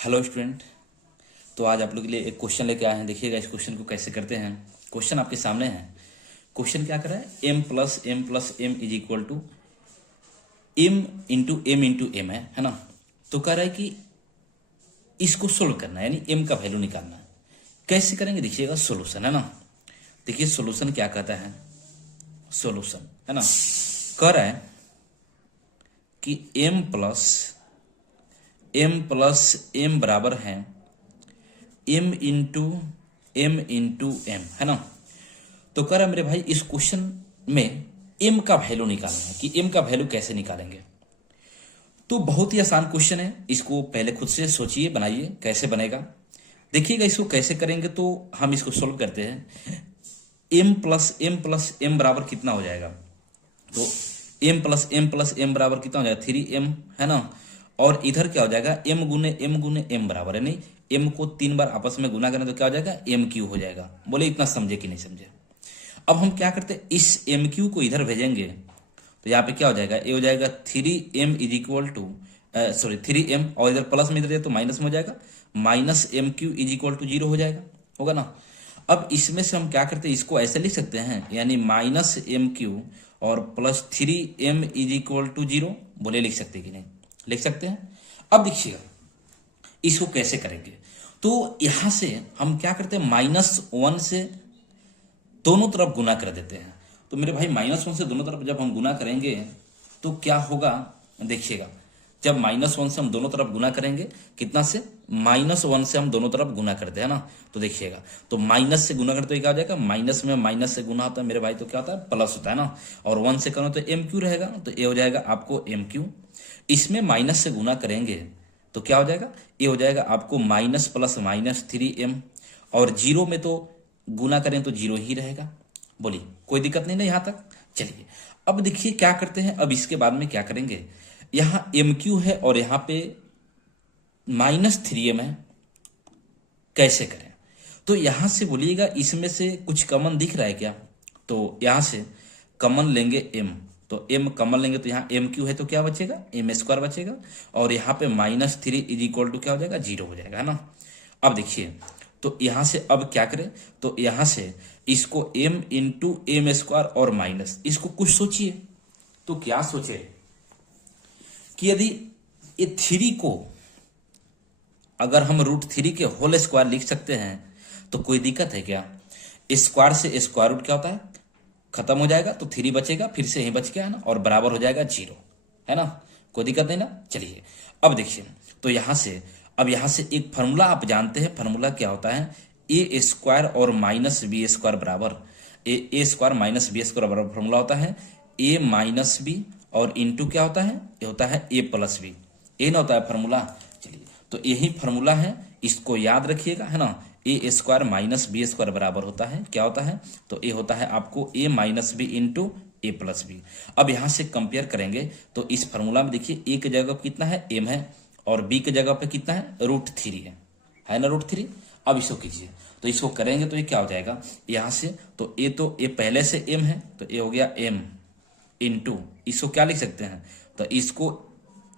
Hello student. तो आज आप लोग के लिए एक क्वेश्चन लेके आए हैं। देखिएगा इस क्वेश्चन को कैसे करते हैं। क्वेश्चन आपके सामने है। क्वेश्चन क्या कर रहा है, m+m+m is equal to m है ना। तो कह रहा है कि इसको सोल्व करना है, यानी m का वैल्यू निकालना है। कैसे करेंगे देखिएगा, सोल्यूशन है ना। देखिए सोल्यूशन क्या कहता है, सोल्यूशन है ना। कह रहा है कि m+m बराबर है m है ना। तो कह रहा है मेरे भाई इस क्वेश्चन में m का वैल्यू निकालना है कि m का वैल्यू कैसे निकालेंगे। तो बहुत ही आसान क्वेश्चन है, इसको पहले खुद से सोचिए, बनाइए कैसे बनेगा। देखिएगा इसको कैसे करेंगे। तो हम इसको सोल्व करते हैं। m+m+m बराबर कितना हो जाएगा, तो m+m+m बराबर कितना हो जाएगा 3m है ना। और इधर क्या हो जाएगा, m गुने m बराबर है, नहीं m को 3 बार आपस में गुना करें तो क्या हो जाएगा, m³ हो जाएगा। बोले इतना समझे कि नहीं समझे। अब हम क्या करते हैं, इस m³ को इधर भेजेंगे तो यहाँ पे क्या हो जाएगा, ये हो जाएगा 3m is equal to 3m, और इधर प्लस में इधर तो माइनस में हो जाएगा, -m³ इज इक्वल टू 0 हो जाएगा, होगा ना। अब इसमें से हम क्या करते हैं, इसको ऐसे लिख सकते हैं, यानी -m³ और +3m इज इक्वल टू 0। बोले लिख सकते कि नहीं, लिख सकते हैं। अब देखिएगा इसको कैसे करेंगे। तो यहां से हम क्या करते हैं, -1 से दोनों तरफ गुना कर देते हैं। तो मेरे भाई -1 से दोनों तरफ जब हम गुना करेंगे तो क्या होगा, देखिएगा। जब -1 से हम दोनों तरफ गुना करेंगे, कितना से, -1 से हम दोनों तरफ गुना करते हैं ना। तो देखिएगा, तो माइनस से गुना करते हुए क्या हो जाएगा, माइनस में माइनस से गुना होता है मेरे भाई, तो क्या होता है, प्लस होता है ना। और 1 से करो तो m³ रहेगा, तो ये हो जाएगा आपको m³। इसमें माइनस से गुना करेंगे तो क्या हो जाएगा, ये हो जाएगा आपको -+-3m। और 0 में तो गुना करें तो 0 ही रहेगा। बोलिए कोई दिक्कत नहीं ना यहां तक। चलिए अब देखिए क्या करते हैं। अब इसके बाद में क्या करेंगे, यहां m³ है और यहां पे -3m है, कैसे करें। तो यहां से बोलिएगा इसमें से कुछ कॉमन दिख रहा है क्या, तो यहां से कॉमन लेंगे m। तो m कॉमन लेंगे तो यहाँ m³ है तो क्या बचेगा, m² बचेगा। और यहाँ पे -3 इज इक्वल टू क्या हो जाएगा, 0 हो जाएगा, है ना। अब देखिए, तो यहां से अब क्या करें, तो यहां से इसको m×m² और माइनस, इसको कुछ सोचिए। तो क्या सोचे कि यदि ये 3 को अगर हम √3 के होल स्क्वायर लिख सकते हैं तो कोई दिक्कत है क्या। स्क्वायर से स्क्वायर रूट क्या होता है, खत्म हो जाएगा, तो 3 बचेगा, फिर से यही बच गया है ना, और बराबर हो जाएगा 0, है ना। कोई दिक्कत नहीं ना। चलिए अब देखिए, तो यहां से अब यहां से एक फार्मूला आप जानते हैं, फार्मूला क्या होता है, a² और -b² बराबर a² बराबर फार्मूला होता है a-b और इंटू क्या होता है, ये होता है a+b, ये ना होता है फार्मूला। चलिए तो यही फार्मूला है, इसको याद रखिएगा, है ना। a² - b² बराबर होता है, क्या होता है, तो ये होता है आपको a-b इंटू a+b। अब यहां से कंपेयर करेंगे तो इस फार्मूला में देखिए a की जगह पे कितना है, m है, और b की जगह पे कितना है, √3 है ना, √3। अब इसको कीजिए, तो इसको करेंगे तो ये क्या हो जाएगा, यहां से तो ये पहले से m है, तो ये हो गया m इंटू, इसको क्या लिख सकते हैं, तो इसको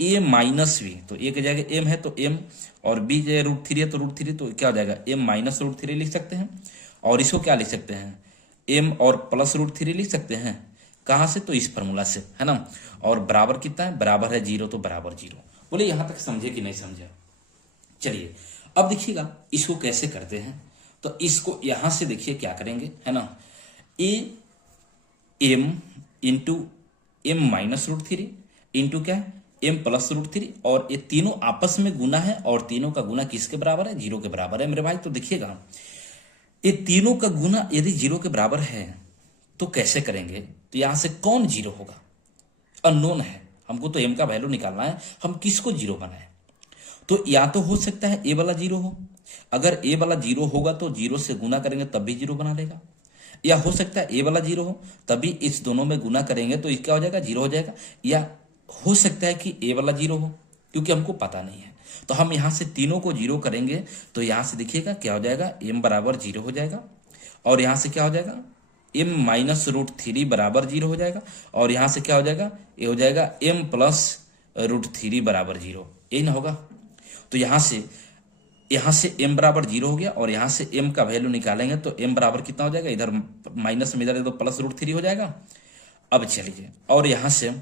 a-b, तो a की जगह m है तो m, और b जगह √3 है तो √3, तो क्या हो जाएगा m-√3 लिख सकते हैं। और इसको क्या लिख सकते हैं, m और +√3 लिख सकते हैं। कहां से, तो इस फार्मूला से, है ना। और बराबर कितना है, बराबर है 0, तो बराबर 0। बोले यहां तक समझे कि नहीं समझे। चलिए अब देखिएगा इसको कैसे करते हैं। तो इसको यहां से देखिए क्या करेंगे, है ना, m इंटू m-√3 इंटू क्या है, m+√3, और ये तीनों आपस में गुना है, और तीनों का गुना किसके बराबर है, 0 के बराबर है मेरे भाई। तो देखिएगा ये तीनों का गुना यदि 0 के बराबर है तो कैसे करेंगे, तो यहां से कौन 0 होगा, अननोन है, हमको तो m का वैल्यू निकालना है, हम किसको 0 बनाए। तो या तो हो सकता है a वाला 0 हो, अगर a वाला 0 होगा तो 0 से गुना करेंगे तब भी 0 बना लेगा। या हो सकता है a वाला 0 हो, तभी इस दोनों में गुना करेंगे तो क्या हो जाएगा, 0 हो जाएगा। या हो सकता है कि a वाला 0 हो, क्योंकि हमको पता नहीं है। तो हम यहां से तीनों को 0 करेंगे तो यहां से देखिएगा क्या हो जाएगा, m बराबर 0 हो जाएगा, और यहां से क्या हो जाएगा, m-√3 बराबर 0 हो जाएगा, और यहां से क्या हो जाएगा, ये हो जाएगा m+√3 बराबर 0, यही ना होगा। तो यहां से यहां से m बराबर 0 हो गया और यहां से m का वैल्यू निकालेंगे तो m बराबर कितना हो जाएगा, इधर माइनस में इधर तो +√3 हो जाएगा। अब चलिए, और यहां से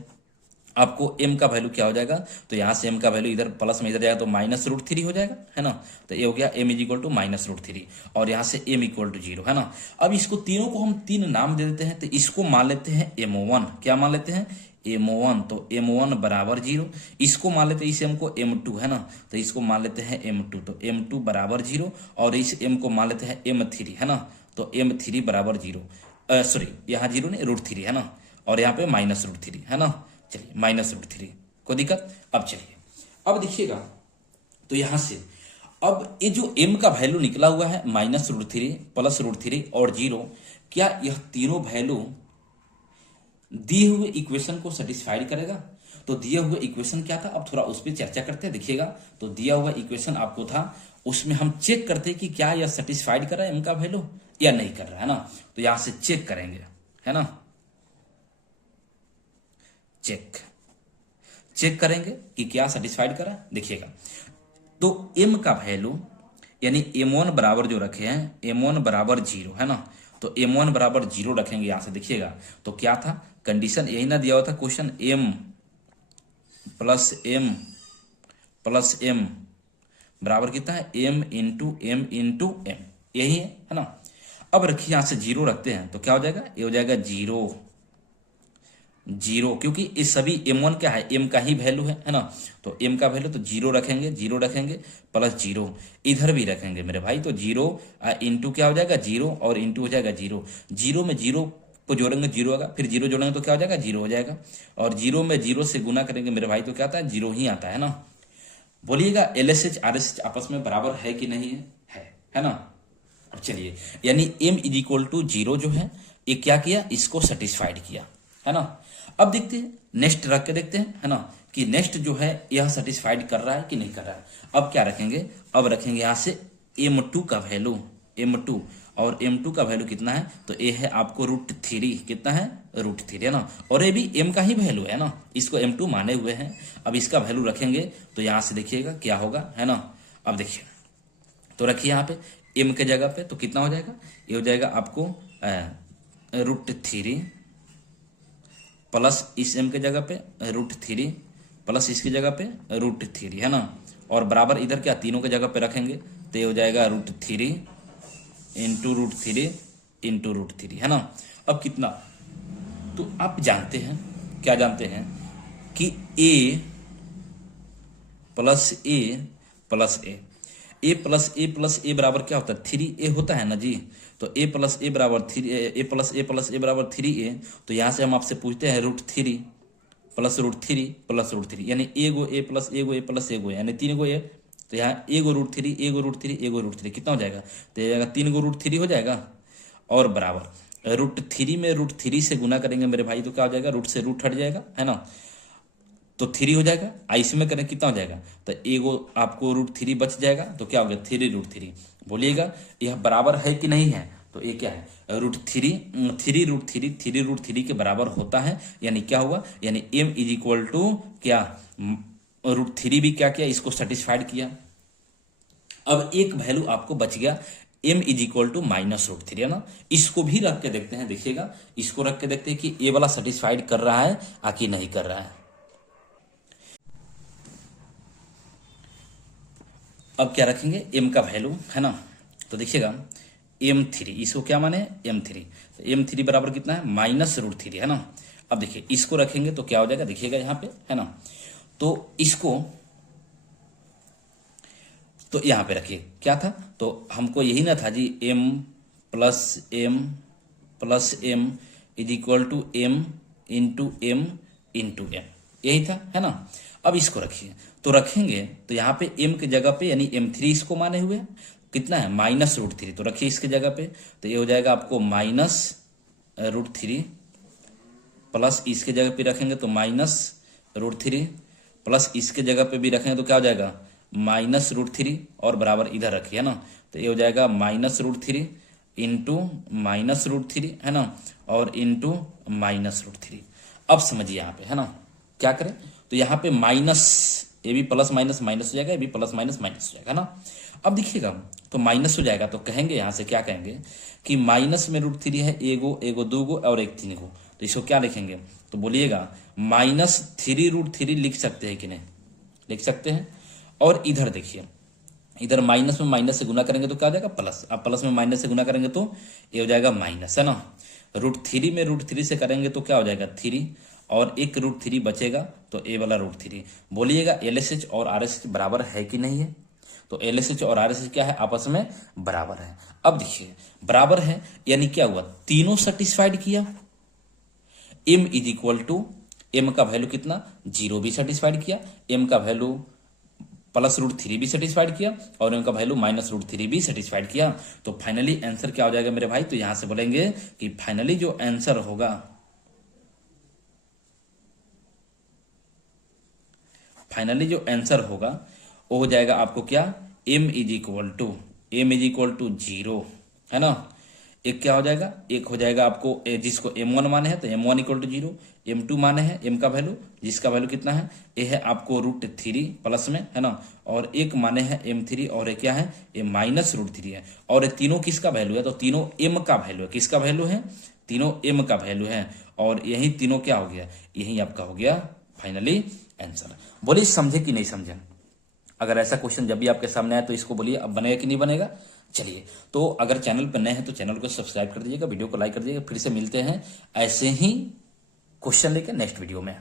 आपको m का वैल्यू क्या हो जाएगा, तो यहां से m का वैल्यू इधर प्लस में इधर जाएगा तो -√3 हो जाएगा, है ना। तो ये हो गया m इज इक्वल टू -√3 और यहां से m इक्वल टू 0, है ना। अब इसको तीनों को हम 3 नाम दे देते हैं, तो इसको मान लेते हैं m1। क्या मान लेते हैं, m1। तो m1 बराबर 0। इसको मान लेते हैं इस m को m2, है ना, तो इसको मान लेते हैं m2। तो m2 बराबर 0 और इस m को मान लेते हैं m3, है ना, तो m3 बराबर 0। सॉरी, यहाँ 0 नहीं, √3, है ना, और यहाँ पे -√3, है ना। चलिए, -√3, कोई दिक्कत। अब चलिए, अब देखिएगा, तो यहां से अब ये जो m का वैल्यू निकला हुआ है -√3 +√3 और 0, क्या यह तीनों वैल्यू दिए हुए इक्वेशन को सेटिस्फाइड करेगा। तो दिया हुआ इक्वेशन क्या था, अब थोड़ा उस पर चर्चा करते हैं। देखिएगा, तो दिया हुआ इक्वेशन आपको था, उसमें हम चेक करते हैं कि क्या यह सेटिस्फाइड कर रहा है m का वैल्यू या नहीं कर रहा है ना। तो यहां से चेक करेंगे, है ना, चेक करेंगे कि क्या सेटिस्फाइड करा। देखिएगा, तो m का वैल्यू यानी m1 बराबर जो रखे हैं m1 बराबर 0, है ना, तो m1 बराबर 0 रखेंगे यहां से। देखिएगा, तो क्या था कंडीशन, यही ना दिया हुआ था क्वेश्चन, m प्लस m बराबर कितना है, m इंटू m, यही है ना। अब रखिए यहां से 0 रखते हैं तो क्या हो जाएगा, ये हो जाएगा 0, क्योंकि ये सभी m1 क्या है, m का ही वैल्यू है ना। तो m का वैल्यू तो 0 रखेंगे, 0 रखेंगे प्लस 0 इधर भी रखेंगे मेरे भाई। तो 0 इंटू क्या हो जाएगा 0 और इंटू हो जाएगा 0, 0 में 0 को जोड़ेंगे 0 आएगा, फिर 0 जोड़ेंगे तो क्या हो जाएगा 0 हो जाएगा, और 0 में 0 से गुना करेंगे मेरे भाई तो क्या आता है 0 ही आता है ना। बोलिएगा LHS RHS आपस में बराबर है कि नहीं है ना। अब चलिए, यानी m इज इक्वल टू 0 जो है ये क्या किया, इसको सेटिस्फाइड किया, है ना। अब देखते हैं, नेक्स्ट रख के देखते हैं, है ना, कि नेक्स्ट जो है यह सेटिस्फाइड कर रहा है कि नहीं कर रहा है। अब क्या रखेंगे, अब रखेंगे यहां से m2 का वैल्यू, m2, और m2 का वैल्यू कितना है, तो ये है आपको √3, कितना है √3, है ना, और ये भी m का ही वैल्यू है ना, इसको m2 माने हुए हैं। अब इसका वैल्यू रखेंगे तो यहां से देखिएगा क्या होगा, है ना। अब देखिए, तो रखिए यहाँ पे m के जगह पे, तो कितना हो जाएगा, ये हो जाएगा आपको √3 प्लस इस m के जगह पे √3 प्लस इसकी जगह पे √3, है ना, और बराबर इधर क्या तीनों के जगह पे रखेंगे तो ये हो जाएगा √3 इंटू √3, है ना। अब कितना, तो आप जानते हैं, क्या जानते हैं कि a प्लस a बराबर क्या होता है 3a होता है ना जी। तो a प्लस a बराबर 3a, तो यहां से हम आपसे पूछते हैं √3 प्लस √3 यानी एगो a प्लस एगो a प्लस एगो यानी 3 गो a, तो यहाँ एगो √3 कितना हो जाएगा, तो ये 3 गो √3 हो जाएगा, और बराबर √3 में √3 से गुना करेंगे मेरे भाई तो क्या हो जाएगा, रूट से रूट हट जाएगा, है ना, तो 3 हो जाएगा। इसमें करें कितना हो जाएगा, तो एगो आपको √3 बच जाएगा, तो क्या हो गया 3√3। बोलिएगा यह बराबर है कि नहीं है, तो ये क्या है √3 के बराबर होता है, यानी क्या हुआ, यानी m इज इक्वल टू क्या, √3 भी क्या किया, इसको सेटिस्फाइड किया। अब एक वैल्यू आपको बच गया m इज इक्वल टू -√3, है ना। इसको भी रख के देखते हैं, देखिएगा इसको रख के देखते हैं कि ए वाला सेटिस्फाइड कर रहा है कि नहीं कर रहा है। अब क्या रखेंगे m का वैल्यू, है ना, तो देखिएगा m3, इसको क्या माने m3, तो m3 बराबर कितना है -√3, है ना। अब देखिए इसको रखेंगे तो क्या हो जाएगा, देखिएगा यहाँ पे, है ना, तो इसको तो यहां पे रखिए क्या था, तो हमको यही ना था जी m plus m is equal to m into m, यही था, है ना। अब इसको रखिए, तो रखेंगे तो यहाँ पे m के जगह पे यानी m3 इसको माने हुए कितना है -√3, तो रखिए इसके जगह पे, तो ये हो जाएगा आपको -√3 प्लस इसके जगह पे रखेंगे तो -√3 प्लस इसके जगह पे भी रखेंगे तो क्या हो जाएगा -√3, और बराबर इधर रखिए, है ना, तो ये हो जाएगा -√3 इंटू -√3, है ना, और इंटू -√3। अब समझिए यहाँ पे, है ना, क्या करें, तो यहाँ पे माइनस ए भी प्लस माइनस माइनस हो जाएगा, ए भी प्लस माइनस माइनस हो जाएगा ना। अब देखिएगा तो माइनस हो जाएगा तो कहेंगे यहाँ से क्या कहेंगे कि माइनस में √3 है, एगो एगो दूगो और एक 3 गो, तो इसको क्या लिखेंगे, तो बोलिएगा -3√3 लिख सकते हैं कि नहीं, लिख सकते हैं। और इधर देखिए, इधर माइनस में माइनस से गुना करेंगे तो क्या हो जाएगा प्लस, अब प्लस में माइनस से गुना करेंगे तो ये हो जाएगा माइनस, है ना। √3 में √3 से करेंगे तो क्या हो जाएगा 3, और एक √3 बचेगा तो ए वाला √3। बोलिएगा LHS और RHS बराबर है कि नहीं है, तो LHS और RHS क्या है, आपस में बराबर है। अब देखिए बराबर है यानी क्या हुआ, तीनों सेटिस्फाइड किया। m is equal to, m का वैल्यू कितना 0 भी सेटिस्फाइड किया, m का वैल्यू प्लस √3 भी सेटिस्फाइड किया, और m का वैल्यू माइनस √3 भी सेटिस्फाइड किया। तो फाइनली आंसर क्या हो जाएगा मेरे भाई, तो यहां से बोलेंगे कि फाइनली जो आंसर होगा, फाइनली जो आंसर होगा वो हो जाएगा आपको क्या, m इज इक्वल टू 0, है ना। एक क्या हो जाएगा, एक हो जाएगा आपको जिसको m1 माने हैं तो m1 इक्वल टू 0, m2 माने हैं m का वैल्यू, जिसका वैल्यू कितना है, ये है आपको √3 प्लस में, है ना, और एक माने हैं m3, और एक क्या है, ये माइनस √3 है। और ये तीनों किसका वैल्यू है, तो तीनों m का वैल्यू है, किसका वैल्यू है, तीनों m का वैल्यू है, और यही तीनों क्या हो गया, यही आपका हो गया फाइनली आंसर। बोलिए समझे कि नहीं समझे। अगर ऐसा क्वेश्चन जब भी आपके सामने आए तो इसको बोलिए अब बनेगा कि नहीं बनेगा। चलिए, तो अगर चैनल पर नए हैं तो चैनल को सब्सक्राइब कर दीजिएगा, वीडियो को लाइक कर दीजिएगा। फिर से मिलते हैं ऐसे ही क्वेश्चन लेकर नेक्स्ट वीडियो में।